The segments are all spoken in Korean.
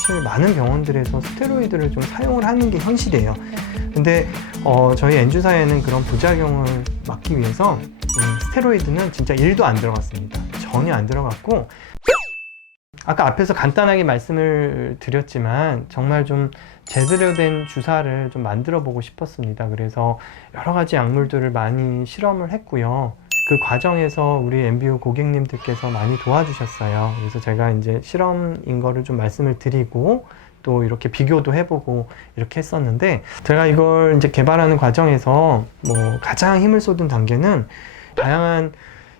사실 많은 병원들에서 스테로이드를 좀 사용을 하는 게 현실이에요. 근데 저희 엔주사에는 그런 부작용을 막기 위해서 스테로이드는 진짜 1도 안 들어갔습니다. 전혀 안 들어갔고, 아까 앞에서 간단하게 말씀을 드렸지만 정말 좀 제대로 된 주사를 좀 만들어 보고 싶었습니다. 그래서 여러 가지 약물들을 많이 실험을 했고요. 그 과정에서 우리 MBO 고객님들께서 많이 도와주셨어요. 그래서 제가 이제 실험인 거를 좀 말씀을 드리고 또 이렇게 비교도 해보고 이렇게 했었는데, 제가 이걸 이제 개발하는 과정에서 가장 힘을 쏟은 단계는 다양한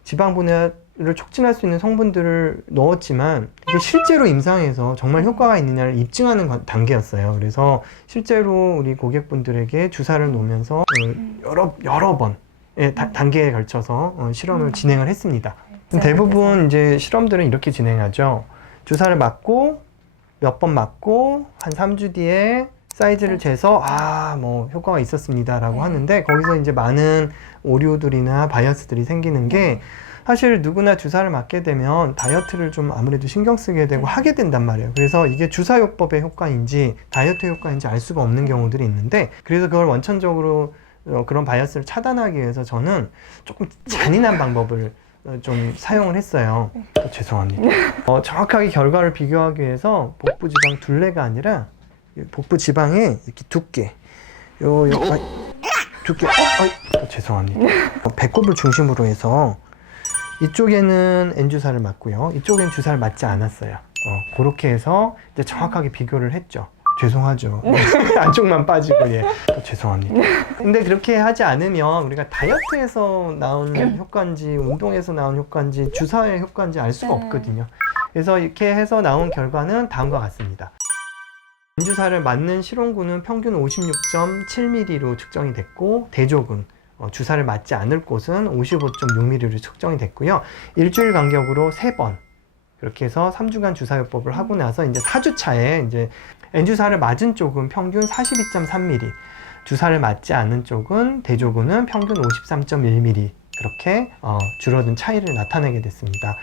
지방 분해를 촉진할 수 있는 성분들을 넣었지만 이게 실제로 임상에서 정말 효과가 있느냐를 입증하는 단계였어요. 그래서 실제로 우리 고객분들에게 주사를 놓으면서 여러 번 단계에 걸쳐서 실험을 진행을 했습니다. 대부분 이제 실험들은 이렇게 진행하죠. 주사를 맞고 몇 번 맞고 한 3주 뒤에 사이즈를 재서 효과가 있었습니다 라고 하는데, 거기서 이제 많은 오류들이나 바이어스들이 생기는 게, 사실 누구나 주사를 맞게 되면 다이어트를 좀 아무래도 신경 쓰게 되고 하게 된단 말이에요. 그래서 이게 주사요법의 효과인지 다이어트 효과인지 알 수가 없는 경우들이 있는데, 그래서 그걸 원천적으로 그런 바이어스를 차단하기 위해서 저는 조금 잔인한 방법을 좀 사용을 했어요. 죄송합니다. 정확하게 결과를 비교하기 위해서 복부 지방 둘레가 아니라 복부 지방에 이렇게 두께, 두께, 죄송합니다. 배꼽을 중심으로 해서 이쪽에는 N주사를 맞고요, 이쪽엔 주사를 맞지 않았어요. 그렇게 해서 이제 정확하게 비교를 했죠. 죄송하죠. 안쪽만 빠지고, 죄송합니다. 근데 그렇게 하지 않으면 우리가 다이어트에서 나온 효과인지 운동에서 나온 효과인지 주사의 효과인지 알 수가 없거든요. 그래서 이렇게 해서 나온 결과는 다음과 같습니다. N주사를 맞는 실온군은 평균 56.7mm로 측정이 됐고, 대조군, 주사를 맞지 않을 곳은 55.6mm로 측정이 됐고요. 일주일 간격으로 3번, 그렇게 해서 3주간 주사요법을 하고 나서 이제 4주차에 이제 N주사를 맞은 쪽은 평균 42.3mm, 주사를 맞지 않은 쪽은 대조군은 평균 53.1mm, 그렇게 줄어든 차이를 나타내게 됐습니다.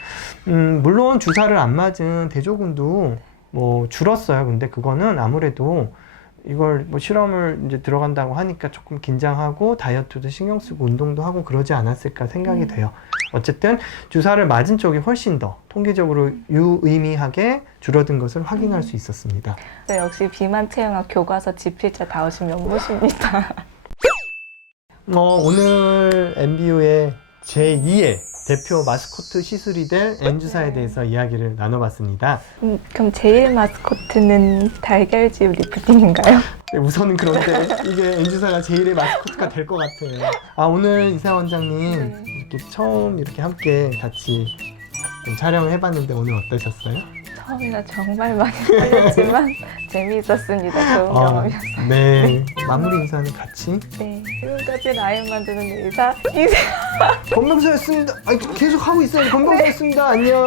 물론 주사를 안 맞은 대조군도 줄었어요. 근데 그거는 아무래도 이걸 실험을 이제 들어간다고 하니까 조금 긴장하고 다이어트도 신경 쓰고 운동도 하고 그러지 않았을까 생각이 돼요. 어쨌든 주사를 맞은 쪽이 훨씬 더 통계적으로 유의미하게 줄어든 것을 확인할 수 있었습니다. 네, 역시 비만 체형학 교과서 집필자 다우신 면모십니다. 오늘 MBO의 제2의 대표 마스코트 시술이 될 N주사에 대해서 이야기를 나눠봤습니다. 그럼 제일 마스코트는 달걀즙 리프팅인가요? 네, 우선은 그런데 이게 N주사가 제일의 마스코트가 될 것 같아요. 오늘 이사 원장님 이렇게 처음 이렇게 함께 같이 촬영을 해봤는데 오늘 어떠셨어요? 처음이라 정말 많이 떨렸지만 재미있었습니다. 좋은 경험이었어요. 네, 마무리 인사는 같이. 네, 지금까지 라인 만드는 의사 권명수였습니다. 계속 하고 있어요. 권명수였습니다. 안녕.